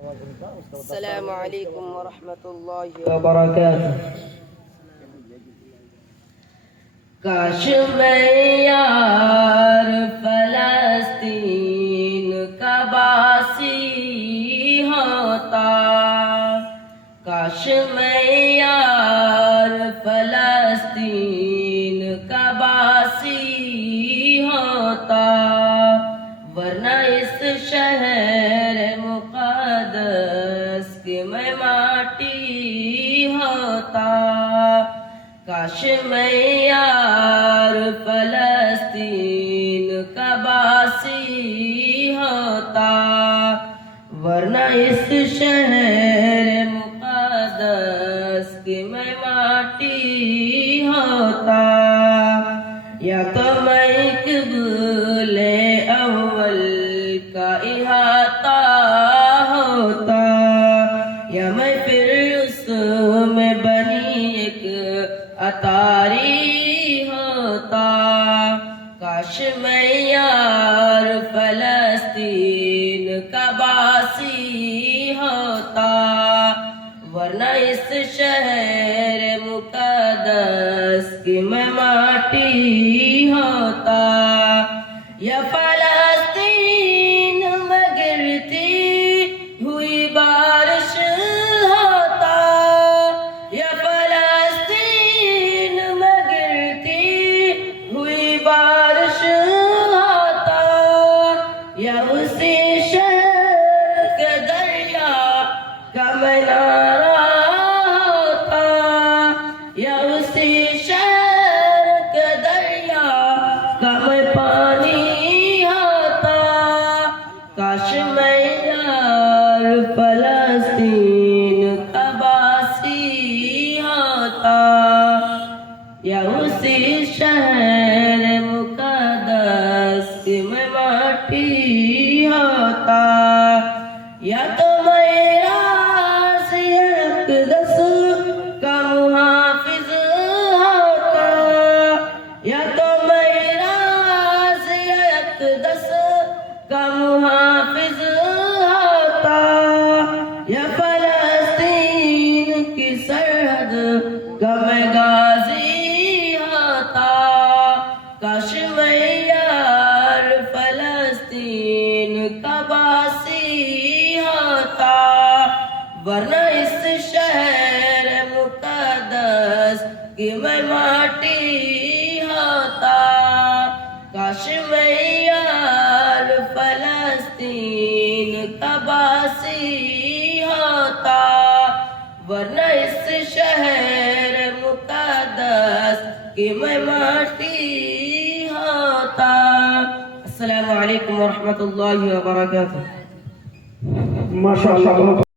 السلام علیکم ورحمۃ اللہ وبرکاتہ۔ کاش میں یار فلسطین کا باسی ہوتا، کاش میں یار فلسطین کا باسی ہوتا، ورنہ اس شہر مقدس کی میں ماٹی ہوتا۔ کاش میں یار فلسطین کا باسی ہوتا، ورنہ اس شہر مقدس کی میں ماٹی ہوتا۔ یا تو میں قبل اول کا احاطہ ہوتا، یا میں پھر اس میں بنی ایک اتاری ہوتا۔ کاش میں یار فلسطین کا باسی ہوتا، ورنہ اس شہر مقدس کی میں ماٹی ہوتا۔ یا فلسطین میں گرتی ہوئی بارش ہوتا، یا فلسطین میں گرتی ہوئی بارش ہوتا، یا اسی شہر کے دریا کا مینارہ ہوتا، یا اسی شہر کے دریا کا میں پانی ہوتا۔ کاش میں یار فلسطین کا باسی ہوتا، یا اسی شہر مقدس کی میں ماٹی ہوتا۔ یا تو میں راز اقدس کا محافظ ہوتا، یا تو میں راز اقدس کا محافظ ہوتا، یا فلسطین کی سرحد کا میں غازی ہوتا۔ کاش میں یار فلسطین کا باسی ہوتا، ورنہ اس شہر مقدس کی میں ماٹی ہوتا۔ کاش میں یار فلسطین کا باسی ہوتا، ورنہ اس شہر مقدس کی میں ماٹی ہوتا۔ السلام علیکم ورحمۃ اللہ وبرکاتہ۔ ماشاءاللہ۔